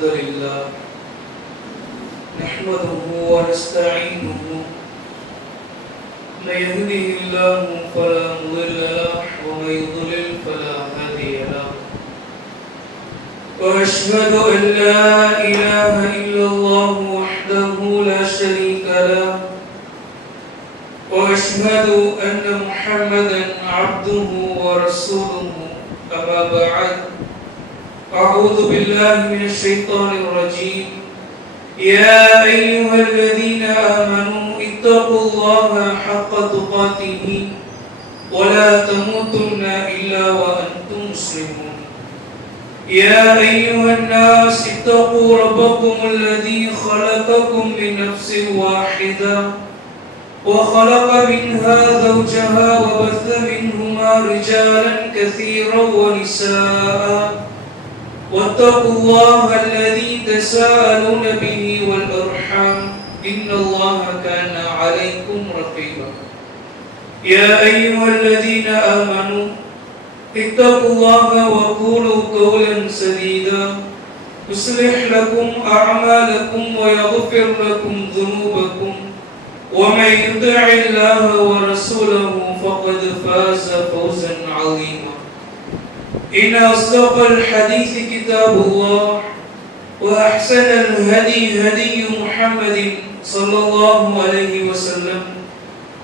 الحمد لله نحمده ونستعينه من يهده الله فلا مضل له ومن يضلل فلا هادي له وأشهد أن لا إله إلا الله وحده لا شريك له وأشهد أن محمدا عبده ورسوله أما بعد أعوذ بالله من الشيطان الرجيم يا أيها الذين آمنوا اتقوا الله حق تقاته ولا تموتن إلا وأنتم مسلمون يا أيها الناس اتقوا ربكم الذي خلقكم من نفس واحدة وخلق منها زوجها وبث منهما رجالا كثيرا ونساء واتقوا الله الذي تساءلون به والأرحام إن الله كان عليكم رقيبا يا أيها الذين آمنوا اتقوا الله وقولوا قولا سديدا يصلح لكم أعمالكم ويغفر لكم ذنوبكم ومن يطع الله ورسوله فقد فاز فوزا عظيما إن أصدق الحديث كتاب الله وأحسن الهدي هدي محمد صلى الله عليه وسلم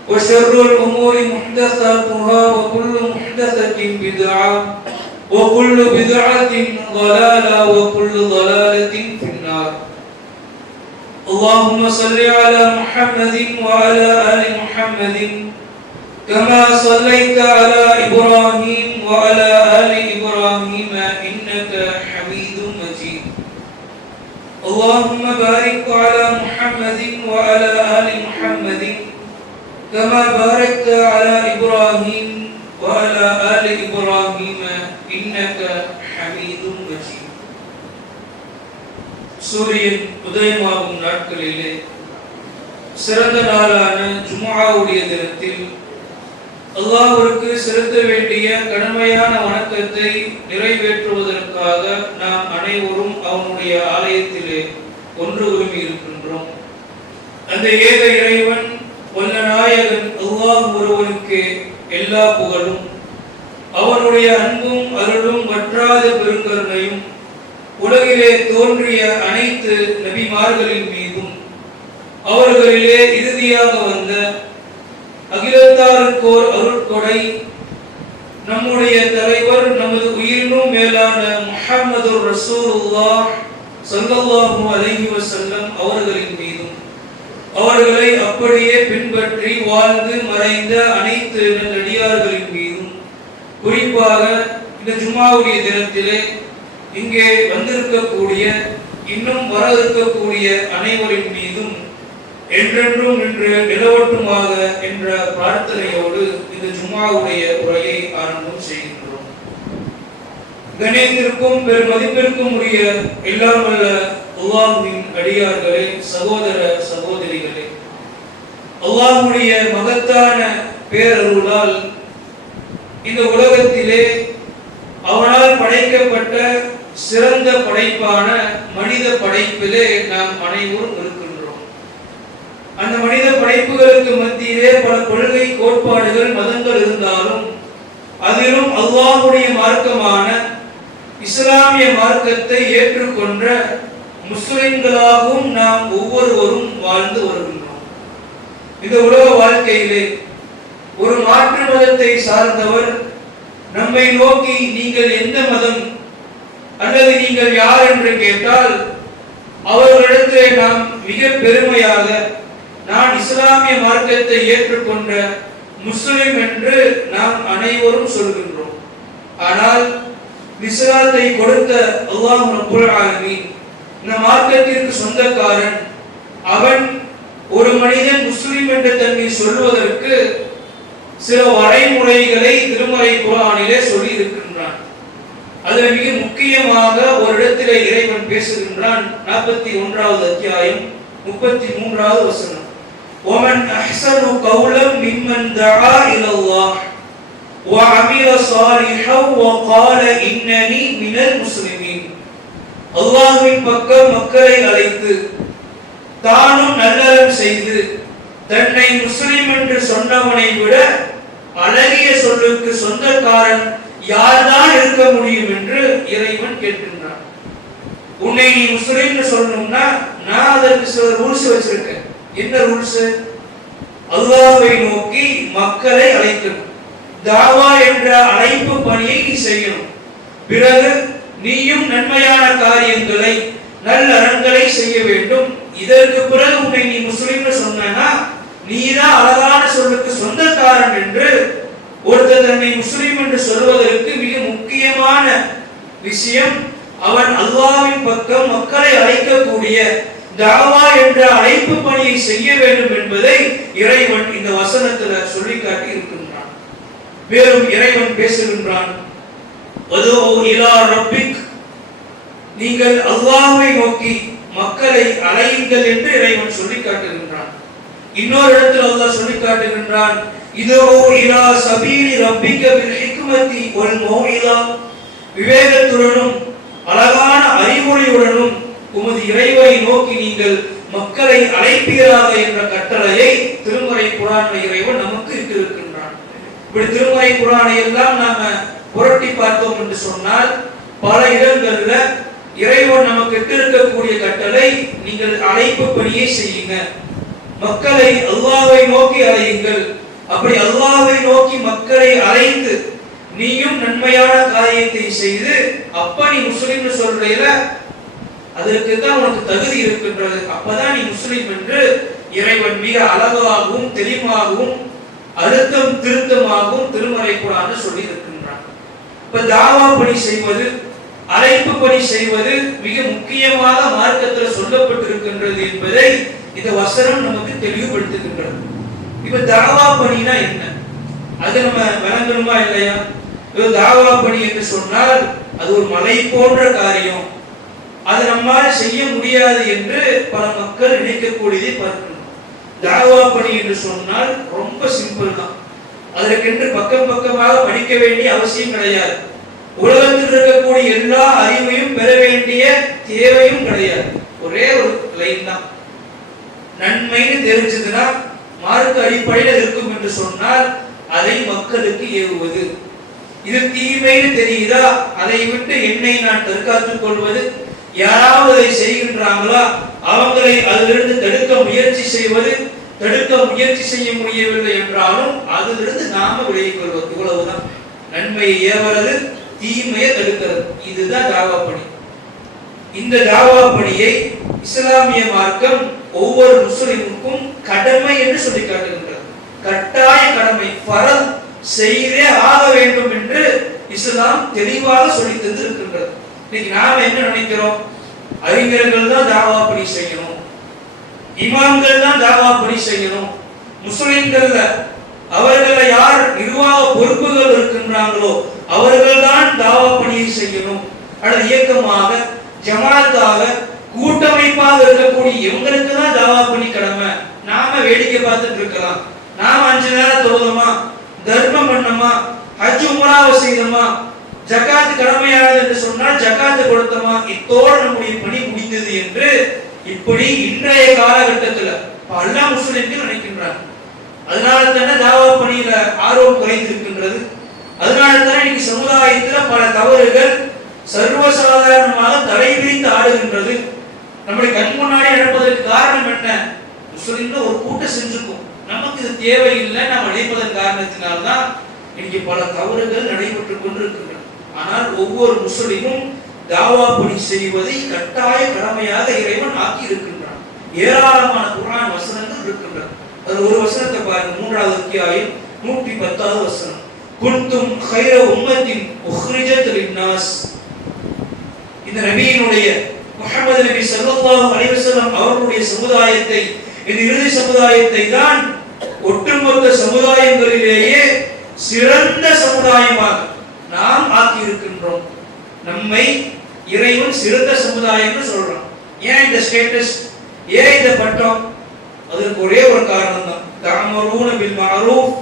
وشر الأمور محدثاتها وكل محدثة بدعة وكل بدعة ضلالة وكل ضلالة في النار اللهم صل على محمد وعلى آل محمد كما صليت على إبراهيم وعلى آل إبراهيم إنك حميد مجيد اللهم بارك على محمد وعلى آل محمد كما باركت على إبراهيم وعلى آل إبراهيم إنك حميد مجيد சூரியன் உதயமாகும் நாட்களிலே சிறந்த நாளான ஜும்ஆவுடைய தினத்தில் அல்லாஹ்விற்கு செலுத்த வேண்டிய கடமையான வணக்கத்தை நிறைவேற்றுவதற்காக நாம் அனைவரும் அவனுடைய ஆலயத்திலே ஒன்று கூடி இருக்கின்றோம். அந்த ஏக இறைவன் வல்ல நாயகன் அல்லாஹ் ஒருவனுக்கு எல்லா புகழும், அவனுடைய அன்பும் அருளும் வற்றாத பெருங்கருணையும் உலகிலே தோன்றிய அனைத்து நபிமார்களின் மீதும் அவர்களிலே இறுதியாக வந்த அகிலத்தாருக்கோர் அருட்கொடை நம்முடைய தலைவர் நமது உயிரினும் மேலான முஹம்மது ரசூலுல்லாஹ் ஸல்லல்லாஹு அலைஹி வஸல்லம் அவர்களின் மீதும் அவர்களை அப்படியே பின்பற்றி வாழ்ந்து மறைந்த அனைத்து நல்லடியார்களின் மீதும் குறிப்பாக இந்த ஜும்ஆவுடைய தினத்திலே இங்கே வந்திருக்கக்கூடிய இன்னும் வர இருக்கக்கூடிய அனைவரின் மீதும் என்றென்றும் நின்று நிலவட்டுமாக என்ற பிரார்த்தனையோடு இந்த ஜும்ஆவுடைய உரையை ஆரம்பம் செய்கின்றோம். கணேசத்திற்கும் பெருமதிப்பிற்கும் உரிய எல்லாம் வல்ல அல்லாஹ்வின் அடியார்களே, சகோதர சகோதரிகளே, அல்லாஹ்வுடைய மகத்தான பேரருளால் இந்த உலகத்திலே அவனால் படைக்கப்பட்ட சிறந்த படைப்பான மனித படைப்பிலே நாம் அனைவரும் இருக்கின்றோம். அந்த மனித படைப்புகளுக்கு மத்தியிலே பல கொள்கை கோட்பாடுகள் மதங்கள் இருந்தாலும் அதிலும் அல்லாஹ்வுடைய மார்க்கமான இஸ்லாமிய மார்க்கத்தை ஏற்றுக்கொண்ட முஸ்லிம்களாகவும் நாம் ஒவ்வொருவரும் வாழ்ந்து வருகின்றோம். இந்த உலக வாழ்க்கையிலே ஒரு மாற்று மதத்தை சார்ந்தவர் நம்மை நோக்கி நீங்கள் எந்த மதம் அல்லது நீங்கள் யார் என்று கேட்டால் அவர்களிடத்திலே நாம் மிக பெருமையாக நான் இஸ்லாமிய மார்க்கத்தை ஏற்றுக்கொண்ட முஸ்லிம் என்று நாம் அனைவரும் சொல்கின்றோம். ஆனால் இஸ்லாத்தை கொடுத்த அல்லாஹ் ரப்பல் ஆலமீன் இந்த மார்க்கத்திற்கு சொந்தக்காரன் அவன் ஒரு மனிதன் முஸ்லிம் என்று தன்னை சொல்வதற்கு சில வரைமுறைகளை திருமறை குர்ஆனிலே சொல்லி இருக்கின்றான். அதில் மிக முக்கியமாக ஒரு இடத்திலே இறைவன் பேசுகின்றான். 41வது அத்தியாயம் 33வது வசனம். وَمَنْ أَحْسَنُ قَوْلًا مِمَّنْ دَعَا إِلَى اللَّهِ وَعَمِلَ صَالِحًا وَقَالَ إِنَّنِي مِنَ الْمُسْلِمِينَ அல்லாஹ்வின் பக்கம் மக்களை அழைத்து தானும் நல்லறம் செய்து தன்னை முஸ்லிம் என்று சொன்னவனை விட அழகிய சொல்லுக்கு சொந்தக்காரன் யார்தான் இருக்க முடியும் என்று இறைவன் கேட்கின்றான். உன்னை நீ முஸ்லிம்னு சொல்லணும்னா நான் அதற்கு சில ரூல்ஸ் வச்சிருக்கேன். என்ன ரூல்ஸ்? அல்லாஹ்வை நோக்கி மக்களை அழைக்கணும். தாவா என்ற அழைப்பு பணியை நீ செய்யணும். பிறகு நீயும் நன்மையான காரியங்களை நல்லறங்களை செய்ய வேண்டும். இதற்கு பிறகு உன்னை நீ முஸ்லிம்னு சொன்னா நீதான் அழகான சொல்லுக்கு சொந்தக்காரன் என்று ஒருத்தர் தன்னை முஸ்லிம் என்று சொல்வதற்கு மிக முக்கியமான விஷயம் அவன் அல்லாஹ்வின் பக்கம் மக்களை அழைக்கக்கூடிய தாவா என்ற அழைப்பு பணியை செய்ய வேண்டும் என்பதை இறைவன் இந்த வசனத்தில் சொல்லி காட்டி இருக்கின்றான். மேலும் இறைவன் பேசுகின்றான், நீங்கள் அல்லாஹ்வை நோக்கி மக்களை அழையுங்கள் என்று இறைவன் சொல்லி காட்டுகின்றான். இன்னொரு இடத்தில் அல்லாஹ் சொல்லி காட்டுகின்றான், இதோ இலா சபீலி ரப்பிக பில் ஹிக்மதி வல் மௌஇலா, விவேகத்துடனும் அழகான அறிவுரையுடனும் உமது இறைவனை நோக்கி நீங்கள் மக்களை அழைப்பீராக என்ற கட்டளையை திருமறை குர்ஆனில் இறைவன் நமக்கு இட்டிருக்கின்றான். இப்படி திருமறை குர்ஆனை எல்லாம் நாம புரட்டி பார்த்தோம் என்று சொன்னால் பல இடங்கள்ல இறைவன் நமக்கு இட்டிருக்கக்கூடிய கட்டளை, நீங்கள் அழைப்பு பணியை செய்யுங்க, மக்களை அல்லாஹ்வை நோக்கி அழையுங்கள். அப்படி அல்லாஹ்வை நோக்கி மக்களை அழைத்து நீயும் நன்மையான காரியத்தை செய்து அப்ப நீ முஸ்லிம்னு சொல்றீல, அதற்கு தான் உனக்கு தகுதி இருக்கின்றது, அப்பதான் நீ முஸ்லிம் என்று இறைவன் மிக அழகாகவும் தெளிவாகவும் அழுத்தம் திருத்தமாகவும் திருமறை குர்ஆனில் சொல்லி இருக்கின்றான். இப்ப தாவா பணி செய்வது, அழைப்பு பணி செய்வது மிக முக்கியமாக மார்க்கத்தில் சொல்லப்பட்டிருக்கின்றது என்பதை இந்த வசனம் நமக்கு தெளிவுபடுத்துகின்றது. இப்ப தாவா பணினா என்ன, அது நம்ம விளங்கணுமா இல்லையா? தாவா பணி என்று சொன்னால் அது ஒரு மலை போன்ற காரியம், அது நம்மால செய்ய முடியாது என்று பல மக்கள் நினைக்கக்கூடியதை பார்க்கணும். தாவா பணி என்று சொன்னால் ரொம்ப சிம்பிள் தான். அதற்கென்று பக்கம் பக்கமாக படிக்க வேண்டிய அவசியம் கிடையாது. உலகத்தில் இருக்கக்கூடிய எல்லா அறிவையும் பெற வேண்டிய தேவையும் கிடையாது. ஒரே ஒரு லைன் தான். நன்மைன்னு தெரிஞ்சதுன்னா மார்க்க அடிப்படையில் இருக்கும் என்று சொன்னால் அதை மக்களுக்கு ஏவுவது. இது தீமைன்னு தெரியுதா, அதை விட்டு என்னை நான் தற்காத்துக் கொள்வது. யாராவது அதை செய்கின்றாங்களா அவங்களை அதிலிருந்து தடுக்க முயற்சி செய்வது. தடுக்க முயற்சி செய்ய முடியவில்லை என்றாலும் அதிலிருந்து நாம விலகிக் கொள்வது. இவ்வளவுதான். நன்மையை ஏவுறது, தீமையை தடுக்கிறது. இதுதான் தாவா பணி. இந்த தாவா பணியை இஸ்லாமிய மார்க்கம் ஒவ்வொரு முஸ்லிமுக்கும் கடமை என்று சொல்லி காட்டுகின்றது. கட்டாய கடமை, ஃபரத், செய்தே ஆக வேண்டும் என்று இஸ்லாம் தெளிவாக சொல்லி தந்து இருக்கின்றது. இன்னைக்கு நாம என்ன நினைக்கிறோம்? அறிஞர்கள் தான் தாவா பணி செய்யணும், இமாம்கள் தான் தாவா பணி செய்யணும், முஸ்லிம்கள்ல அவர்கள யார் நிர்வாக பொறுப்புகள் இருக்கின்றாங்களோ அவர்கள் தான் தாவா பணியை செய்யணும். அல்லது இயக்கமாக, ஜமாத்தாக, கூட்டமைப்பாக இருக்கக்கூடிய இவங்களுக்கு தான் தாவா பணி கடமை. நாம வேடிக்கை பார்த்துட்டு இருக்கலாம். நாம 5 நேரம் தொழுதோமா, தர்மம் பண்ணோமா, ஹஜ் உம்ராவை செய்தோமா, ஜகாத் கடமையானது என்று சொன்னால் ஜகாத் கொடுத்தோமா, இத்தோடு நம்முடைய பணி முடிந்தது என்று இப்படி இன்றைய காலகட்டத்தில் பல முஸ்லிம்கள் நினைக்கின்றாங்க. அதனால தானே தாவா பணியில ஆர்வம் குறைந்திருக்கின்றது. அதனால தானே இன்னைக்கு சமுதாயத்தில் பல தவறுகள் சர்வசாதாரணமாக தலைவிரித்து ஆடுகின்றது. நம்முடைய கண் முன்னாடி நடப்பதற்கு காரணம் என்ன? முஸ்லிம்ல ஒரு கூட்டம் செஞ்சிருக்கும், நமக்கு இது தேவையில்லை, நாம் அழைப்பதன் காரணத்தினால்தான் இன்னைக்கு பல தவறுகள் நடைபெற்றுக் கொண்டிருக்கின்றன. ஆனால் ஒவ்வொரு முஸ்லிமும் தாவா பணி செய்வதை கட்டாய கடமையாக இறைவன் ஆக்கி இருக்கின்றான். ஏராளமான குர்ஆன் வசனங்கள் இருக்கின்றன. அது ஒரு வசனத்தை பாருங்க, 3வது அத்தியாயம் 110வது வசனம். குன்தும் கைர உம்மத்தின் உக்ரிஜத் லின்னாஸ். இந்த நபியினுடைய முஹம்மது நபி ஸல்லல்லாஹு அலைஹி வஸல்லம் அவர்களுடைய சமுதாயத்தை, இந்த இறுதி சமுதாயத்தை தான் ஒட்டுமொத்த சமுதாயங்களிலேயே சிறந்த சமுதாயமாக நாம் ஆக்கி இருக்கின்றோம். நம்மை இறைவன் சிறந்த சமுதாயம்னு சொல்றான். ஏன் இந்த ஸ்டேட்டஸ், ஏன் இந்த பட்டம்? அதற்கு ஒரே ஒரு காரணம் தான். தஅமரூன பில் மஅரூஃப்,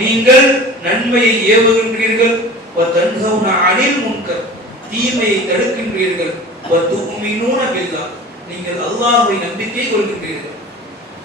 நீங்கள் நன்மையை ஏவுகின்றீர்கள், வ தன்ஹவுன அனில் முன்கர், தீமையை தடுக்கின்றீர்கள். வதுமினூன பில்லாஹ், நீங்கள் அல்லாஹ்வை நம்பிக்கை கொள்கின்றீர்கள்.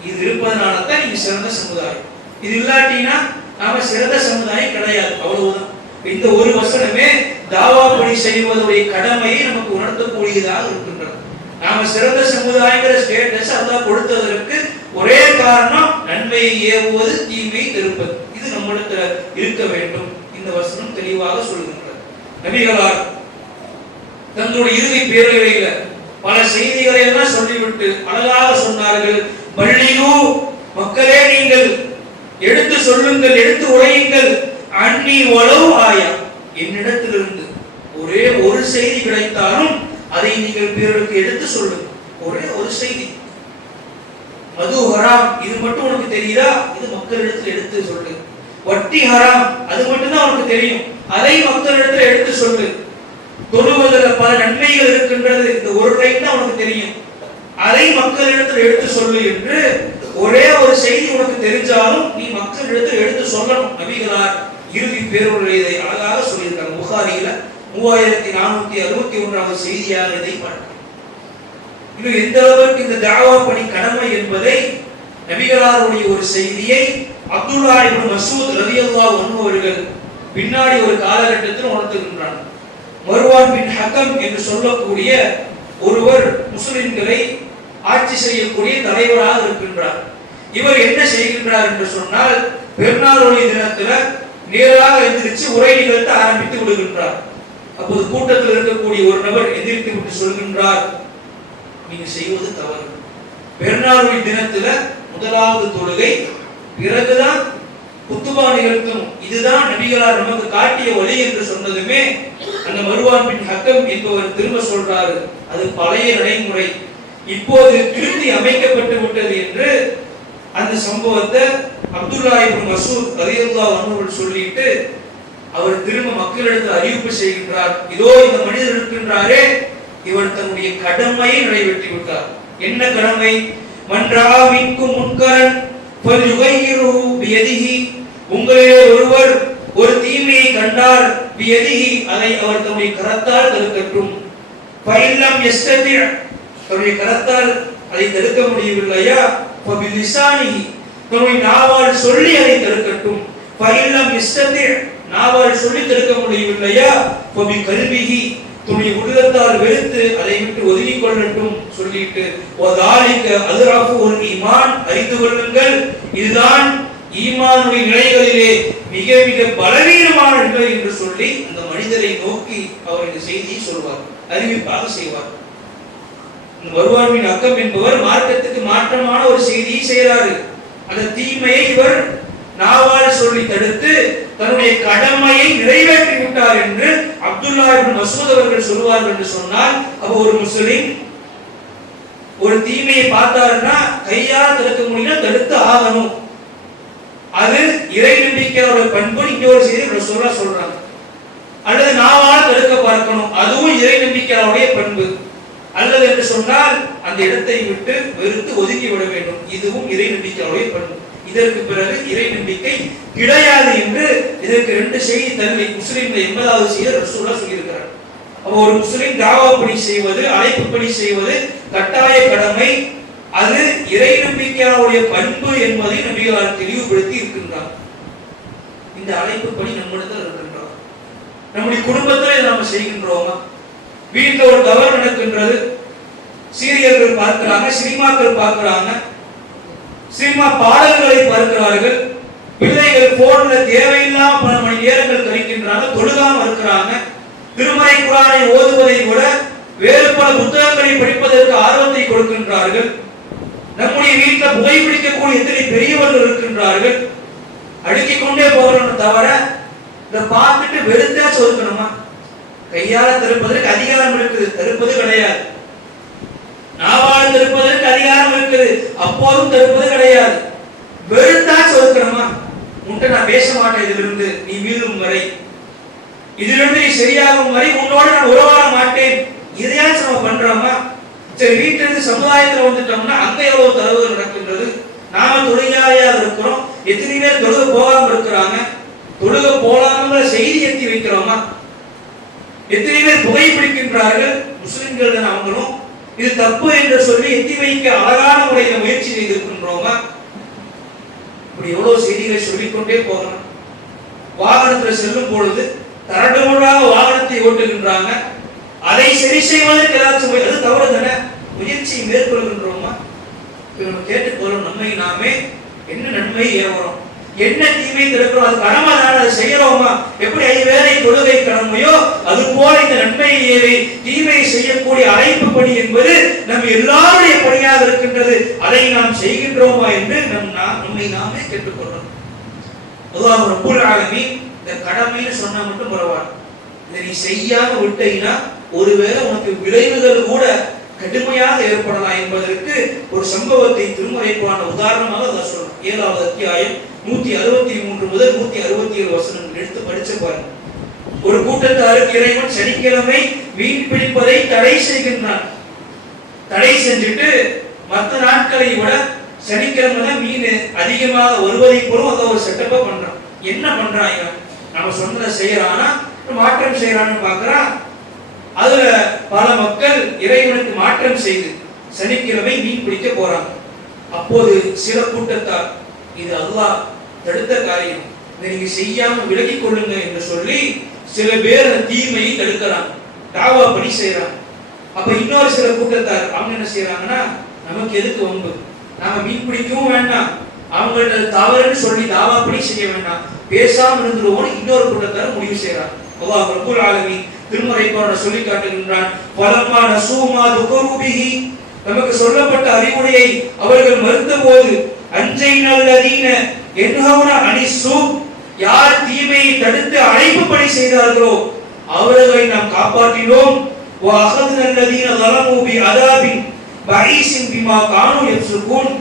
இது இருப்பதனால தான் நீங்க சிறந்த சமுதாயம். இது இல்லாட்டினா நாம சிறந்த சமுதாயம் கிடையாது. அவ்வளவுதான். இந்த ஒரு வசனமே தாவா பணி செய்வதுடைய கடமையை நமக்கு உணர்த்தக்கூடியதாக இருக்கின்றது. நாம சிறந்த சமுதாயங்கிற ஸ்டேட்டஸ் அல்லாஹ் கொடுத்ததற்கு ஒரே காரணம் நன்மையை ஏவுவது, தீமையை தடுப்பது. இது நம்மிடத்துல இருக்க வேண்டும். இந்த வசனம் தெளிவாக சொல்கின்றது. நபிகளார் தன்னுடைய இறுதி பேருரையில பல செய்திகளை எல்லாம் சொல்லிவிட்டு அழகாக சொன்னார்கள். பள்ளியு, மக்களே நீங்கள் எடுத்து சொல்லுங்கள், எடுத்து உரையுங்கள். அன்னி வலவ் ஆயா, என்னிடத்திலிருந்து ஒரே ஒரு செய்தி கிடைத்தாலும் அதை நீங்கள் பிறருக்கு எடுத்து சொல்லுங்கள். ஒரே ஒரு செய்தி. மது ஹராம், இது மட்டும் உனக்கு தெரியுதா? இது மக்களிடத்தில் எடுத்து சொல்லு. வட்டி ஹராம், அது மட்டும் தான் உனக்கு தெரியும், அதை மக்களிடத்தில் எடுத்து சொல்லு. தொழுவதில் பல நன்மைகள் இருக்கின்றது, இந்த ஒரு ரைட் தான் உனக்கு தெரியும், அதை மக்களிடத்தில் எடுத்து சொல்லு என்று ஒரே ஒரு செய்தி உனக்கு தெரிஞ்சாலும் நீ மக்களிடத்தில் எடுத்து சொல்லணும். நபிகளார் இறுதி பேருரையை அழகாக சொல்லியிருக்காங்க. புகாரியில 3461வது செய்தியாக இதை பார்க்கிறோம். இன்னும் எந்த அளவுக்கு இந்த தாவா பணி கடமை என்பதை நபிகளாருடைய ஒரு செய்தியை அப்துல்லா இப்னு மஸ்ஊத் ரலியல்லாஹு அன்ஹு அவர்கள் பின்னாடி ஒரு காலகட்டத்தில் உணர்த்துகின்றார். மர்வான் பின் ஹக்கம் என்று சொல்லக்கூடிய ஒருவர் முஸ்லிம்களை ஆட்சி செய்யக்கூடிய தலைவராக இருக்கின்றார். இவர் என்ன செய்கின்றார் என்று சொன்னால், பெருநாளுடைய தினத்துல நேராக எந்திரிச்சு உரை நிகழ்த்த ஆரம்பித்து விடுகின்றார். அப்போது கூட்டத்தில் இருக்கக்கூடிய ஒரு நபர் எந்திரித்து விட்டு சொல்கின்றார், நீங்க செய்வது தவறு. பெருநாளுடைய தினத்துல முதலாவது தொழுகை, பிறகுதான் குத்துபா நிகழ்த்தணும். இதுதான் நபிகளார் நமக்கு காட்டிய வழி என்று சொன்னதுமே அந்த மர்வான் பின் ஹக்கம் என்பவர் திரும்ப சொல்றாரு, அது பழைய நடைமுறை, இப்போது திருத்தி அமைக்கப்பட்டு விட்டது என்று அந்த சம்பவத்தை அப்துல்லா இப்னு மஸ்ஊத் ரலியல்லாஹு அன்ஹு சொல்லிட்டு அவர் திரும்ப மக்களிடத்தில் அறிவிப்பு செய்கின்றார். இதோ இந்த மனிதர் இருக்கின்றாரே, இவர் தன்னுடைய கடமையை நிறைவேற்றி விட்டார். என்ன கடமை? மன்றா மின்கும் முன்கரன் ஃபல்யுகையிருஹு பியதிஹி, உங்களிலே ஒருவர் ஒரு தீமையை கண்டார், பியதிஹி, அதை அவர் தன்னுடைய கரத்தால் தடுக்கட்டும். ஃபஇல்லம் யஸ்ததி, தன்னுடைய கரத்தால் அதை தடுக்க முடியவில்லையா, ஃபபிலிசானிஹி, தன்னுடைய நாவால் சொல்லி அதை தடுக்கட்டும். ஃபஇல்லம் யஸ்ததி, நாவால் சொல்லி தடுக்க முடியவில்லையா, ஃபபிகல்பிஹி, தன்னுடைய உள்ளத்தால் வெறுத்து அதை விட்டு ஒதுங்கிக் கொள்ளட்டும் சொல்லிட்டு, வதாலிக அத்ராஃபு உல் ஈமான், அறிந்து கொள்ளுங்கள், இதுதான் ஈமானுடைய நிலைகளிலே மிக மிக பலவீனமான நிலை என்று சொல்லி அந்த மனிதரை நோக்கி அவர் இந்த செய்தியை சொல்வார், அறிவிப்பாக செய்வார். மர்வான் அக்கம் என்பவர் மார்க்கத்துக்கு மாற்றமான ஒரு செய்தியை செய்கிறாரு. அந்த தீமையை இவர் நாவால் சொல்லி தடுத்து தன்னுடைய கடமையை நிறைவேற்றி விட்டார் என்று அப்துல்லா இப்னு மஸ்ஊத் அவர்கள் சொல்வார்கள் என்று சொன்னால், அப்ப ஒரு முஸ்லிம் ஒரு தீமையை பார்த்தாருன்னா கையால் தடுக்க முடியல, தடுத்து ஆகணும். அது இறை நம்பிக்கையோட பண்பு. இங்க ஒரு செய்தி சொல்றாங்க. அல்லது நாவால் தடுக்க பார்க்கணும், அதுவும் இறை நம்பிக்கையோடைய பண்பு. அல்லது என்று சொன்னால் அந்த இடத்தை விட்டு வெறுத்து ஒதுக்கி விட வேண்டும், இதுவும் இறை நம்பிக்கையோடைய பண்பு. இதற்கு பிறகு இறை நம்பிக்கை கிடையாது என்று இதற்கு ரெண்டு செய்தி தன்னை முஸ்லிம்கள் 80வது செய்தி ரசூலுல்லாஹ் சொல்லியிருக்கிறார். அப்போ ஒரு முஸ்லிம் தாவா பணி செய்வது, அழைப்பு பணி செய்வது கட்டாய கடமை, அது இறை நம்பிக்கையாளருடைய பண்பு என்பதை நபிகளார் தெளிவுபடுத்தி இருக்கின்றார். இந்த அழைப்பு பணி நம்மிடத்தில் இருக்கின்றோம். நம்முடைய குடும்பத்தில் நாம செய்கின்றோமா? வீட்டில் ஒரு தவறு நடக்கின்றது, சீரியல்கள் பார்க்கிறாங்க, சினிமாக்கள் பார்க்கிறாங்க, சினிமா பாடல்களை பார்க்கிறார்கள், பிள்ளைகள் போன்ல தேவையில்லாம பல மணி நேரங்கள் கழிக்கின்றாங்க, தொழுகாம இருக்கிறாங்க, திருமறை குர்ஆனை ஓதுவதை விட வேறு பல புத்தகங்களை படிப்பதற்கு ஆர்வத்தை கொடுக்கின்றார்கள். நம்முடைய வீட்டில் புகைப்பிடிக்கக்கூடிய எத்தனை பெரியவர்கள் இருக்கின்றார்கள். அடுக்கிக் கொண்டே போகிறோம் தவிர இதை பார்த்துட்டு வெறுத்தா சொதுக்கணுமா? கையால தடுப்பதற்கு அதிகாரம் இருக்குது, தடுப்பது கிடையாது. நாவால் தடுப்பதற்கு அதிகாரம் இருக்குது, அப்போதும் தடுப்பது கிடையாது. வெறுத்தா சொதுக்கணுமா? உன்கிட்ட நான் பேச மாட்டேன், இதிலிருந்து நீ மீளும் வரை, இதிலிருந்து நீ சரியாகும் வரை உன்னோடு நான் உறவாட மாட்டேன், இதையாச்சும் நம்ம பண்றோமா? சரி, வீட்டிலிருந்து சமுதாயத்தில் வந்துட்டோம்னா அங்க எவ்வளவு தரவுகள் நடக்கின்றது. நாம தொழுகையாக இருக்கிறோம், எத்தனை பேர் தொழுக போகாம இருக்கிறாங்க, தொழுக போலாம செய்தி எத்தி வைக்கிறோமா? எத்தனை பேர் புகைப்பிடிக்கின்றார்கள், முஸ்லிம்கள் தான் அவங்களும். இது தப்பு என்று சொல்லி எத்தி வைக்க அழகான முறையில் முயற்சி செய்திருக்கின்றோமா? இப்படி எவ்வளவு செய்திகளை சொல்லிக்கொண்டே போகலாம். வாகனத்தில் செல்லும் பொழுது தரடுமுறையாக வாகனத்தை ஓட்டுகின்றாங்க. அதை சரி செய்வதற்கு ஏதாச்சும் அது தவறு தானே, முயற்சியை மேற்கொள்கின்றோமா? நம்ம கேட்டுக்கொள்ளும் நன்மை நாமே என்ன நன்மை ஏறுறோம், என்ன தீமை தடுக்கிறோம், அது கடமை தானே, அதை செய்யறோமா? எப்படி ஐவேளை தொழுகை கடமையோ அது போல இந்த நன்மை ஏவை தீமை செய்யக்கூடிய அழைப்பு பணி என்பது நம் எல்லாருடைய பணியாக இருக்கின்றது. அதை நாம் செய்கின்றோமா என்று நம்மை நாமே கேட்டுக்கொள்றோம். அல்லாஹ் ரப்பல் ஆலமீன் இந்த கடமைன்னு சொன்னா மட்டும் பரவாயில்லை, இதை நீ செய்யாம விட்டீங்கன்னா ஒருவேளை உனக்கு விளைவுகள் கூட கடுமையாக ஏற்படலாம் என்பதற்கு ஒரு சம்பவத்தை திருமறைக்கான உதாரணமாக அதை சொல்றோம். 7வது அத்தியாயம் 163 முதல் 167 வசனங்கள் எடுத்து படிச்சு பாருங்க. ஒரு கூட்டத்தாருக்கு இறைவன் சனிக்கிழமை மீன் பிடிப்பதை தடை செய்கின்றான். தடை செஞ்சுட்டு மற்ற நாட்களை விட சனிக்கிழமை தான் மீன் அதிகமாக வருவதை போலும் அதை ஒரு செட்டப்பா பண்றான். என்ன பண்றான் இவன்? நம்ம சொன்னதை செய்யறானா மாற்றம் செய்யறான்னு பாக்குறான். அதுல பல மக்கள் இறைவனுக்கு மாற்றம் செய்து சனிக்கிழமை மீன் பிடிக்க போறாங்க. அப்போது சில கூட்டத்தார் இது அல்லாஹ் தடுத்த காரியம், இதை நீங்க செய்யாம விலகிக் கொள்ளுங்க என்று சொல்லி சில பேர் தீமையை தடுக்கிறாங்க, தாவா பணி செய்யறாங்க. அப்ப இன்னொரு சில கூட்டத்தார் அவங்க என்ன செய்யறாங்கன்னா, நமக்கு எதுக்கு வம்பு, நாம மீன் பிடிக்கவும் வேண்டாம், அவங்கள்ட்ட தவறுன்னு சொல்லி தாவா பணி செய்ய வேண்டாம், பேசாம இருந்துருவோம் இன்னொரு கூட்டத்தார் முடிவு செய்யறாங்க. அல்லாஹ் ரப்பல் ஆலமீன் திருமறைக்கான சொல்லி காட்டுகின்றான். பலமா நசூமா துகருபிஹி, நமக்கு சொல்லப்பட்ட அறிவுரையை அவர்கள் மறுத்த போது அஞ்சைனல்லதீன யன்ஹவுன அனிஸ்ஸு, யார் தீமையை தடுத்து அழைப்பு பணி செய்தார்களோ அவர்களை நாம் காப்பாற்றினோம். வ அகதுனல்லதீன ஸலமு பி அதாபின் பஈஸின் பிமா கானூ யஃப்ஸுகூன்,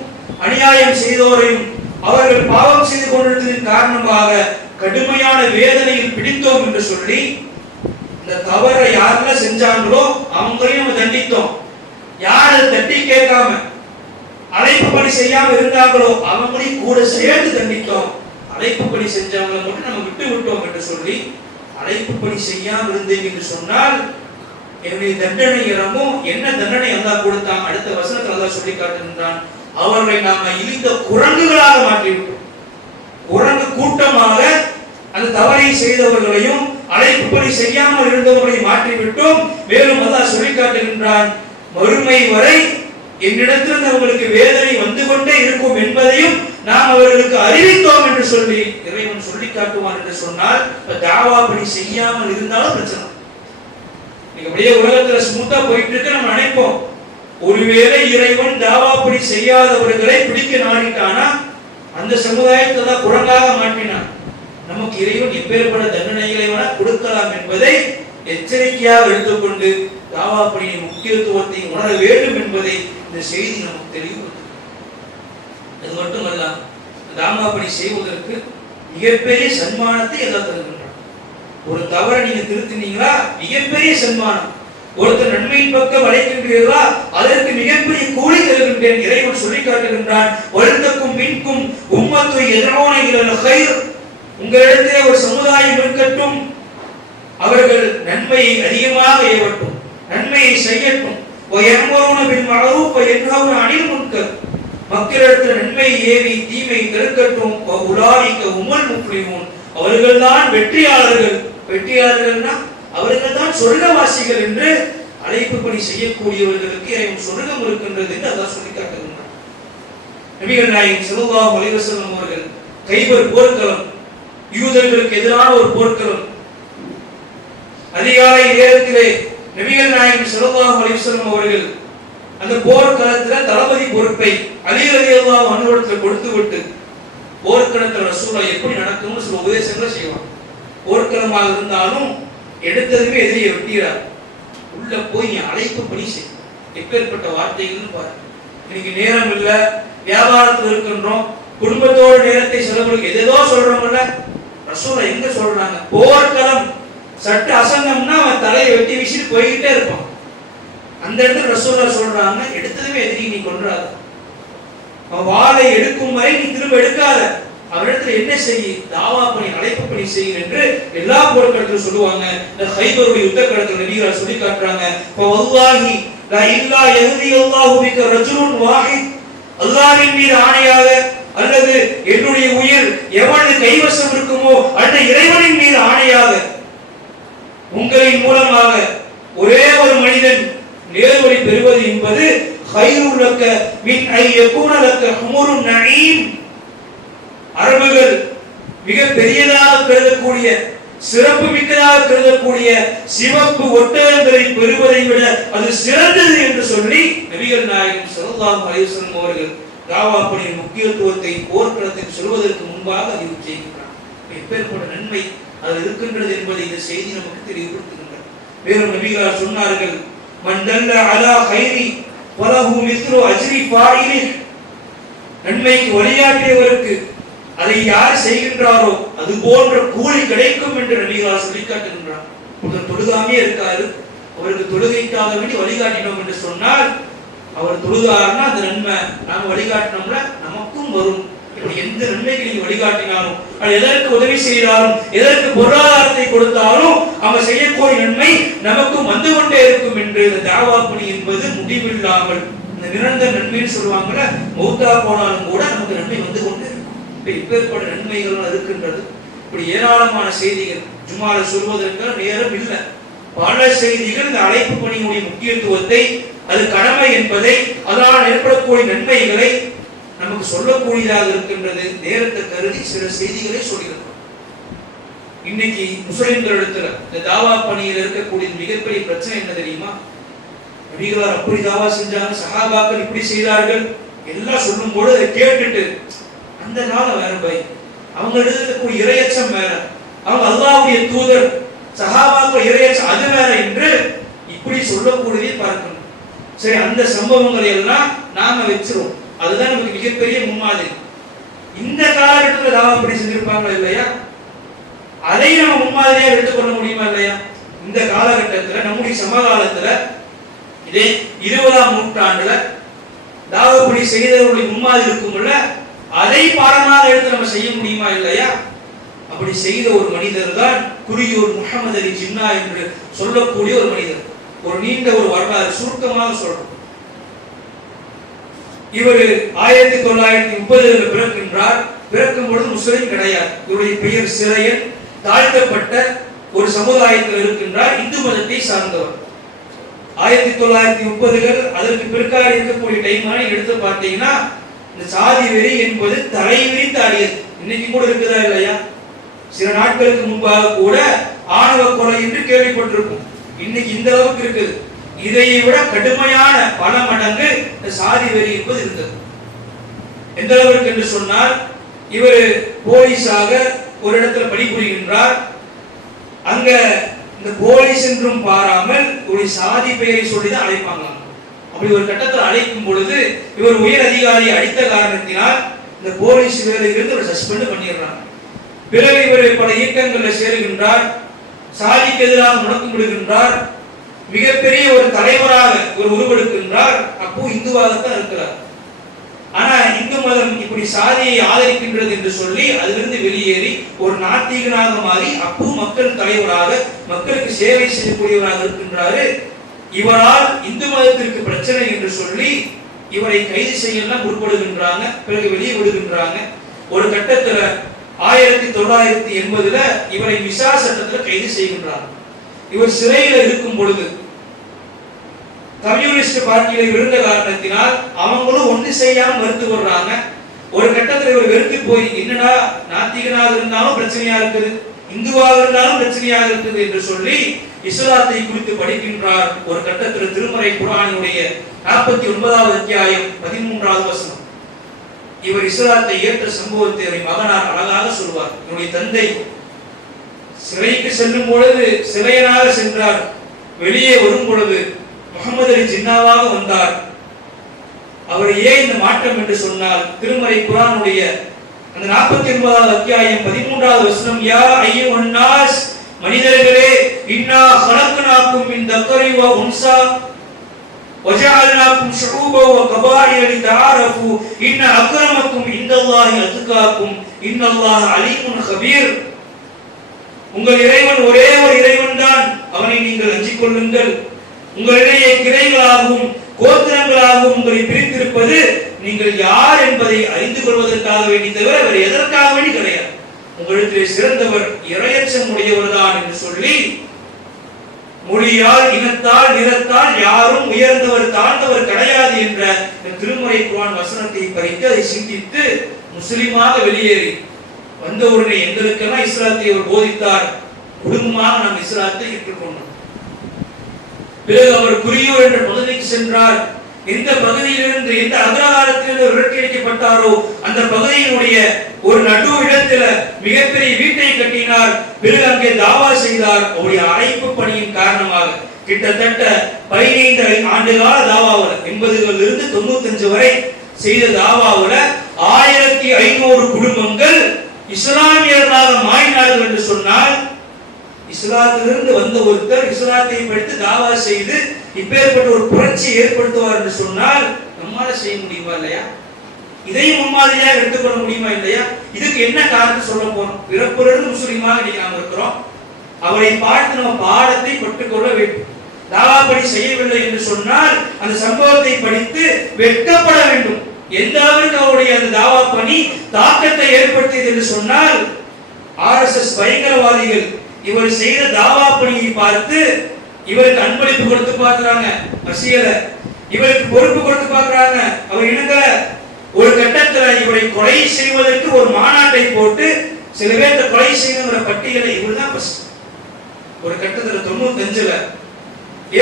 அநியாயம் செய்தோரையும் அவர்கள் பாவம் செய்து கொண்டிருந்ததின் காரணமாக கடுமையான வேதனையில் பிடித்தோம் என்று சொல்லி இந்த தவறை யாரெல்லாம் செஞ்சாங்களோ அவங்களையும் நம்ம தண்டித்தோம். யார் அதை தட்டி கேட்காம அழைப்பு பணி செய்யாம இருந்தாங்களோ அவங்களையும் கூட சேர்த்து தண்டித்தோம். அழைப்பு பணி செஞ்சவங்களை மட்டும் நம்ம விட்டு விட்டோம் என்று சொல்லி அழைப்பு பணி செய்யாம இருந்தீங்க என்று சொன்னால் என்னுடைய தண்டனை இறங்கும். என்ன தண்டனை அல்லாஹ் கொடுத்தான்? அடுத்த வசனத்தில் அல்லாஹ் சொல்லி காட்டுகின்றான், அவர்களை நாம இழிந்த குரங்குகளாக மாற்றிவிட்டோம். குரங்கு கூட்டமாக அந்த தவறை செய்தவர்களையும் அழைப்பு பணி செய்யாமல் இருந்தவர்களையும் மாற்றிவிட்டோம். மேலும் அல்லாஹ் சொல்லி காட்டுகின்றான், மறுமை வரை என்னிடத்திலிருந்து அவர்களுக்கு வேதனை வந்து கொண்டே இருக்கும் என்பதையும் நாம் அவர்களுக்கு அறிவித்தோம் என்று சொல்லி இறைவன் சொல்லி காட்டுவான் என்று சொன்னால் தாவா பணி செய்யாமல் இருந்தாலும் பிரச்சனை. நீங்க அப்படியே உலகத்துல ஸ்மூத்தா போயிட்டு இருக்க நம்ம நினைப்போம், ஒருவேளை இறைவன் தாவா பணி செய்யாதவர்களை பிடிக்க நாடிட்டானா அந்த சமுதாயத்தை தான் குரங்காக மாற்றினான். நமக்கு இறைவன் எப்பேற்பட்ட தண்டனைகளை வேணா கொடுக்கலாம் என்பதை எச்சரிக்கையாக எடுத்துக்கொண்டு தாவா பணியின் முக்கியத்துவத்தை உணர வேண்டும் என்பதை இந்த செய்தி நமக்கு தெளிவுபடுத்தும். அது மட்டுமல்ல, தாவா பணி செய்வதற்கு மிகப்பெரிய சன்மானத்தை எல்லாம் தருகின்றான். ஒரு தவறை நீங்க திருத்தினீங்களா மிகப்பெரிய சன்மானம். ஒருத்தர் நன்மையின் பக்கம் அழைக்கின்றீர்களா அதற்கு மிகப்பெரிய கூலி தருகின்றேன் இறைவன் சொல்லி காட்டுகின்றான். ஒருத்தக்கும் மின்கும் உம்மத்து எதிரான இலல் கைர், உங்களிடத்திலே ஒரு சமுதாயம் இருக்கட்டும், அவர்கள் நன்மையை அதிகமாக ஏவட்டும், நன்மையை செய்யட்டும். வயன்வருன பில் மஅரூஃப் வயன்ஹவுன அனில் முன்கர், மக்களிடத்தில் நன்மையை ஏவி தீமையை தடுக்கட்டும். உலாயிக உமல் முஃப்லிஹூன், அவர்கள்தான் வெற்றியாளர்கள். வெற்றியாளர்கள்னா அவர்கள்தான் சொர்க்கவாசிகள் என்று அழைப்பு பணி செய்யக்கூடியவர்களுக்கு இறைவன் சொர்க்கம் இருக்கின்றது என்று அல்லாஹ் சொல்லி காட்டுகின்றான். நபிகள் நாயகம் ஸல்லல்லாஹு அலைஹி வஸல்லம் அவர்கள் கைபர் போர்க்களம், யூதர்களுக்கு எதிரான ஒரு போர்க்களம், அதிகாலை நேரத்திலே நபிகள் நாயகம் ஸல்லல்லாஹு அலைஹி வஸல்லம் அவர்கள் அந்த போர்க்களத்தில் தளபதி பொறுப்பை அலி ரலியல்லாஹு அன்ஹு இடத்தில் கொடுத்து விட்டு போர்க்களத்தில் ரசூலுல்லாஹ் எப்படி நடக்கும்னு சில உபதேசங்களை செய்வாங்க. போர்க்களமாக இருந்தாலும் எடுத்ததுமே எதிரியை வெட்டிறார், உள்ள போய் அழைப்பு பணி செய். எப்பேற்பட்ட வார்த்தைகள்னு பாரு. இன்னைக்கு நேரம் இல்லை, வியாபாரத்தில் இருக்கின்றோம், குடும்பத்தோட நேரத்தை செலவழிக்க எதோ சொல்றோம்ல, ரசூலுல்லாஹ் எங்க சொல்றாங்க? போர்க்களம் சட்டு அசங்கம்னா அவன் தலையை வெட்டி வீசிட்டு போய்கிட்டே இருப்பான். அந்த இடத்துல ரசூலுல்லாஹ் சொல்றாங்க, எடுத்ததுமே எதிரி நீ கொன்றாத, அவன் வாளை எடுக்கும் வரை நீ திரும்ப எடுக்காத, அவரிடத்துல என்ன செய்ய, தாவா பணி, அழைப்பு பணி செய்ய என்று எல்லா போர்க்களத்திலும் சொல்லுவாங்க. இந்த ஹைபருடைய யுத்த களத்துல நபிகள் சொல்லி காட்டுறாங்க, வல்லாஹி லா இல்லா யஹ்தி அல்லாஹு பிக ரஜுலுன் வாஹித், அல்லாஹ்வின் மீது ஆணையாக அல்லது என்னுடைய உயிர் எவனது கைவசம் இருக்குமோ அந்த இறைவனின் மீது ஆணையாக உங்களின் மூலமாக ஒரே ஒரு மனிதன் நேர்வழி பெறுவது என்பது கைருல் லக்க மின் ஐ யகூன லக்க ஹுமுருன் நஈம். அரபுகள் மிக பெரியதாக கருதக்கூடிய, சிறப்பு மிக்கதாக கருதக்கூடிய சிவப்பு ஒட்டகங்களை பெறுவதை விட அது சிறந்தது என்று சொல்லி நபிகள் நாயகம் ஸல்லல்லாஹு அலைஹி வஸல்லம் அவர்கள் தாவா பணியின் முக்கியத்துவத்தை போர்க்களத்தில் சொல்வதற்கு முன்பாக அறிவு செய்கின்றார். எப்பேற்பட்ட நன்மை அது இருக்கின்றது என்பதை இந்த செய்தி நமக்கு தெளிவுபடுத்துகின்றது. வேறும் நபிகள் சொன்னார்கள், மன் தல்ல அலா கைரி வலஹு மிஸ்லு அஜ்ரி ஃபாயிலி, நன்மைக்கு வழிகாட்டியவருக்கு அதை யார் செய்கின்றாரோ அது போன்ற கூலி கிடைக்கும் என்று நபிகள் சொல்லி காட்டுகின்றார். ஒருத்தர் தொழுகாமே இருக்காரு, அவருக்கு தொழுகைக்காக வேண்டி வழிகாட்டினோம் என்று சொன்னால் அவர் தொழுதாருன்னா அந்த நன்மை நாம வழிகாட்டினோம்ல நமக்கும் வரும். இப்படி எந்த நன்மைக்கு நீங்க வழிகாட்டினாலும், அது எதற்கு உதவி செய்தாலும், எதற்கு பொருளாதாரத்தை கொடுத்தாலும் அவங்க செய்யக்கூடிய நன்மை நமக்கும் வந்து கொண்டே இருக்கும் என்று இந்த தாவா பணி என்பது முடிவில்லாமல் இந்த நிரந்தர நன்மைன்னு சொல்லுவாங்கல்ல, மௌத்தா போனாலும் கூட நமக்கு நன்மை வந்து கொண்டே இருக்கும். இப்பேற்பட்ட நன்மைகள் இருக்கின்றது. இப்படி ஏராளமான செய்திகள் ஜும்மால சொல்வதற்கு நேரம் இல்லை. பல செய்திகள் இந்த அழைப்பு பணியுடைய முக்கியத்துவத்தை, அது கடமை என்பதை, அதனால் ஏற்படக்கூடிய நன்மைகளை நமக்கு சொல்லக்கூடியதாக இருக்கின்றது. நேரத்தை கருதி சில செய்திகளை சொல்லியிருக்கிறோம். இன்னைக்கு முஸ்லிம்களிடத்துல இந்த தாவா பணியில் இருக்கக்கூடிய மிகப்பெரிய பிரச்சனை என்ன தெரியுமா? நபிகளார் அப்படி தாவா செஞ்சாங்க, சஹாபாக்கள் இப்படி செய்தார்கள் எல்லாம் சொல்லும் போது அதை கேட்டுட்டு அந்த காலம் வேற பை, அவங்க இருக்கக்கூடிய இறையச்சம் வேற, அவங்க அல்லாஹ்வுடைய தூதர், சஹாபாக்கள் இறையச்சம் அது வேற என்று இப்படி சொல்லக்கூடியதை பார்க்கணும். சரி, அந்த சம்பவங்களை எல்லாம் நாம வச்சிரும், அதுதான் நமக்கு மிகப்பெரிய முன்மாதிரி. இந்த காலகட்டத்தில் தாவா அப்படி செஞ்சிருப்பாங்களா இல்லையா? அதை நம்ம முன்மாதிரியா எடுத்துக்கொள்ள முடியுமா இல்லையா? இந்த காலகட்டத்தில் நம்முடைய சமகாலத்துல இதே 20ஆம் நூற்றாண்டுல தாவா செய்தவர்களுடைய முன்மாதிரி இருக்கும்ல, அதை பாடமாக எடுத்து நம்ம செய்ய முடியுமா இல்லையா? அப்படி செய்த ஒரு மனிதர் தான் குறியூர் முஹம்மது அலி ஜின்னா என்று சொல்லக்கூடிய ஒரு மனிதர். ஒரு நீண்ட ஒரு வரலாறு சுருக்கமாக சொல்றோம். இவர் 1930 பிறக்கின்றார். பிறக்கும் பொழுது முஸ்லிம் கிடையாது. இவருடைய பெயர் சிறையன், தாழ்த்தப்பட்ட ஒரு சமுதாயத்தில் இருக்கின்றார், இந்து மதத்தை சார்ந்தவர். 1930கள் அதற்கு பிற்கால இருக்கக்கூடிய டைமான எடுத்து பார்த்தீங்கன்னா இந்த சாதி வெறி என்பது தலைவிரித்து ஆடியது. இன்னைக்கு கூட இருக்குதா இல்லையா? சில நாட்களுக்கு முன்பாக கூட ஆணவ கொலை என்று கேள்விப்பட்டிருக்கும். இன்னைக்கு இந்த அளவுக்கு இருக்குது. இதை விட கடுமையான பல மடங்கு இந்த சாதி வெறி என்பது இருந்தது. எந்த அளவுக்கு என்று சொன்னால், இவர் போலீஸாக ஒரு இடத்துல பணிபுரிகின்றார். அங்க இந்த போலீஸ் என்றும் பாராமல் ஒரு சாதி பெயரை சொல்லிதான் அழைப்பாங்க. அப்படி ஒரு கட்டத்தில் அழைக்கும் பொழுது இவர் உயர் அதிகாரியை அடித்த காரணத்தினால் இந்த போலீஸ் வேலையிலிருந்து ஒரு சஸ்பெண்ட் பண்ணிடுறாங்க. பிறகு இவர் பல இயக்கங்களில் சேருகின்றார், சாதிக்கு எதிராக முழக்கமிடுகின்றார், மிகப்பெரிய ஒரு தலைவராக ஒரு உருவெடுக்கின்றார். அப்போ இந்துவாகத்தான் இருக்கிறார். ஆனா இந்து மதம் இப்படி சாதியை ஆதரிக்கின்றது என்று சொல்லி அதிலிருந்து வெளியேறி ஒரு நாத்திகனாக மாறி அப்போ மக்கள் தலைவராக, மக்களுக்கு சேவை செய்யக்கூடியவராக இருக்கின்றாரு. இவரால் இந்து மதத்திற்கு பிரச்சனை என்று சொல்லி இவரை கைது செய்யலாம் முற்படுகின்றாங்க. பிறகு வெளியே விடுகின்றாங்க. ஒரு கட்டத்துல 1980 இவரை விசா சட்டத்தில் கைது செய்கின்றார். இவர் சிறையில் இருக்கும் பொழுது கம்யூனிஸ்ட் பார்ட்டியில இருந்த காரணத்தினால் அவங்களும் ஒன்று செய்யாமல் மறுத்து வர்றாங்க. ஒரு கட்டத்தில் இவர் வெறுத்து போய், என்னடா நாத்திகனாக இருந்தாலும் பிரச்சனையா இருக்குது, இந்துவாக இருந்தாலும் பிரச்சனையாக இருக்குது என்று சொல்லி இஸ்லாத்தை குறித்து படிக்கின்றார். ஒரு கட்டத்தில் திருமறை குர்ஆனுடைய 49வது அத்தியாயம் 13வது வசனம், இவர் இஸ்லாத்தை ஏற்ற சம்பவத்தை அவர் மகனார் அழகாக சொல்வார். இவருடைய தந்தை சிறைக்கு செல்லும் பொழுது சிறையனாக சென்றார். வெளியே வரும் பொழுது முஹம்மது அலி ஜின்னாவாக வந்தார். அவர் ஏன் இந்த மாற்றம் என்று சொன்னால், திருமறை குர்ஆனுடைய அந்த 49வது அத்தியாயம் 13வது வசனம், யா அய்யுஹன் நாஸ், மனிதர்களே, இன்னா ஹலக்னாக்கும் மின் தக்கரி வ உன்சா வஜஅல்னாக்கும் ஷுஊபா வ கபாயில லிதஆரஃபு இன்ன அக்ரமக்கும் இன்தல்லாஹி அத்காக்கும் இன்னல்லாஹ அலீமுன் கபீர். உங்கள் இறைவன் ஒரே ஒரு இறைவன் தான், அவனை நீங்கள் அஞ்சிக் கொள்ளுங்கள். உங்களிடையே கிளைகளாகவும் கோத்திரங்களாகவும் உங்களை பிரித்திருப்பது நீங்கள் யார் என்பதை அறிந்து கொள்வதற்காக வேண்டி தவிர வேறு எதற்காக வேண்டி கிடையாது. உங்களிடத்திலே சிறந்தவர் இறையச்சம் உடையவர் தான் என்று சொல்லி, மொழியால் இனத்தால் நிறத்தால் யாரும் உயர்ந்தவர் தாழ்ந்தவர் கிடையாது என்ற திருமறை குர்ஆன் வசனத்தை பறித்து அதை சிந்தித்து முஸ்லிமாக வெளியேறி வந்த உடனே எங்களுக்கெல்லாம் இஸ்லாத்தை அவர் போதித்தார். குடும்பமாக நாம் இஸ்லாத்தை ஏற்றுக்கொண்டோம். பிறகு அவர் குறியூர் என்ற பகுதிக்கு சென்றார். எந்த பகுதியிலிருந்து எந்த அக்ரஹாரத்திலிருந்து விரட்டியடிக்கப்பட்டாரோ அந்த பகுதியினுடைய ஒரு நடு இடத்துல மிகப்பெரிய வீட்டை கட்டினார். பிறகு அங்கே தாவா செய்தார். அவருடைய அழைப்பு பணியின் காரணமாக கிட்டத்தட்ட 15 ஆண்டுகால தாவாவுல 80களிலிருந்து 95 வரை செய்த தாவாவுல 1500 குடும்பங்கள் இஸ்லாமியர்களாக மாறினார்கள் என்று சொன்னால், இஸ்லாத்திலிருந்து வந்த ஒருத்தர் இஸ்லாத்தை படித்து தாவா செய்து இப்பேற்பட்ட ஒரு புரட்சி ஏற்படுத்துவார் என்று சொன்னால் நம்மால செய்ய முடியுமா இல்லையா? இதையும் முன்மாதிரியாக எடுத்துக்கொள்ள முடியுமா இல்லையா? இதுக்கு என்ன காரணம் சொல்ல போறோம்? பிறப்பிலிருந்து முஸ்லிமாக இன்னைக்கு நாம் இருக்கிறோம். அவரை பார்த்து நம்ம பாடத்தை பெற்றுக்கொள்ள வேண்டும். தாவா பணி செய்யவில்லை என்று சொன்னால் அந்த சம்பவத்தை படித்து வெட்கப்பட வேண்டும். எந்த அளவுக்கு அவருடைய அந்த தாவா பணி தாக்கத்தை ஏற்படுத்தியது என்று சொன்னால், RSS பயங்கரவாதிகள் இவர் செய்த தாவா பணியை பார்த்து இவருக்கு அன்பளிப்பு கொடுத்து பார்க்கறாங்க, அரசியல இவருக்கு பொறுப்பு கொடுத்து பார்க்கறாங்க. அவர் இணங்கல. ஒரு கட்டத்தில் இவரை கொலை செய்வதற்கு ஒரு மாநாட்டை போட்டு சில பேர்த்த கொலை செய்யணுங்கிற பட்டியலை இவர் தான் ஃபர்ஸ்ட். ஒரு கட்டத்தில் 95ல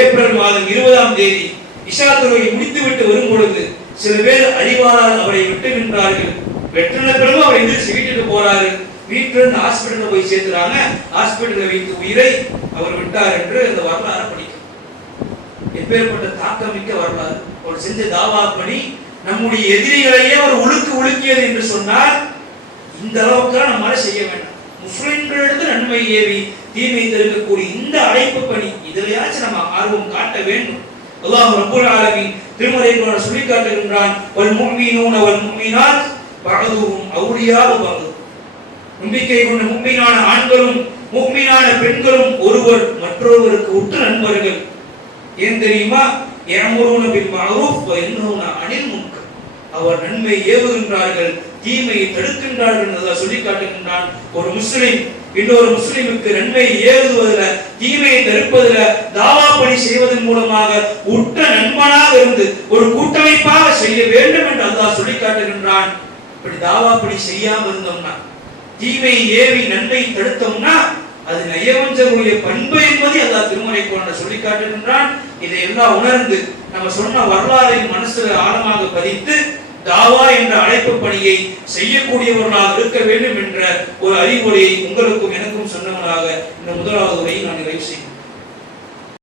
ஏப்ரல் மாதம் 20ஆம் தேதி இஷா தொழுகை முடித்துவிட்டு வரும் பொழுது சில பேர் அறிவாரால் அவரை விட்டு நின்றார்கள். வெற்றின பிறகு அவர் எந்திரிச்சு வீட்டுக்கு போறாரு. வீட்டிலிருந்து ஹாஸ்பிட்டல் போய் சேர்த்துறாங்க. ஹாஸ்பிட்டலில் வைத்து உயிரை அவர் விட்டார் என்று அந்த வரலாறு படிக்கும். எப்பேற்பட்ட தாக்கமிக்க வரலாறு. அவர் செஞ்ச தாவா பணி நம்முடைய எதிரிகளையே ஒரு உலுக்கியது என்று சொன்னால் இந்த அளவுக்கு நம்மளால செய்ய வேண்டாம். முஸ்லிம்களிடத்தில் நன்மை ஏவி தீமை தடுக்கக்கூடிய இந்த அழைப்பு பணி இதிலேயாச்சும் நம்ம ஆர்வம் காட்ட வேண்டும். அல்லாஹ் ரப்பல் ஆலமீன் திருமறை குர்ஆனில் சொல்லி காட்டுகின்றான், வல் முஃமினூன வல் முஃமினாத் பஅதுஹும் அவுலியாஉ பஅத். நம்பிக்கை கொண்ட முஃமினான ஆண்களும் முஃமினான பெண்களும் ஒருவர் மற்றொருவருக்கு உற்ற நண்பர்கள். ஏன் தெரியுமா? யஅமுருன பில் மஅரூஃப் வ யன்ஹூன அனில் முன்கர். அவர் நன்மை ஏவுகின்றார்கள், தீமையை தடுக்கின்றார்கள் என்று சொல்லி காட்டுகின்றான். ஒரு முஸ்லிம் இன்னொரு முஸ்லிமுக்கு நன்மை ஏவுவதில் தீமையை தடுப்பதில் தாவா பணி செய்வதன் மூலமாக உற்ற நண்பனாக இருந்து ஒரு கூட்டமைப்பாக செய்ய வேண்டும் என்று அல்லாஹ் சொல்லி காட்டுகின்றான். இப்படி தாவா பணி செய்யாமல் இருந்தோம்னா, தீமையை ஏவி நன்மை தடுத்தோம்னா அது நயவஞ்சகருடைய பண்பு என்பதை அல்லாஹ் திருமறை குர்ஆனில் சொல்லி காட்டுகின்றான். இதை எல்லாம் உணர்ந்து நம்ம சொன்ன வரலாறை மனசுல ஆழமாக பதித்து தாவா என்ற அழைப்பு பணியை செய்யக்கூடியவர்களாக இருக்க வேண்டும் என்ற ஒரு அறிவுரையை உங்களுக்கும் எனக்கும் சொன்னவனாக இந்த முதலாவது உரையை நான் நிறைவு செய்கிறேன்.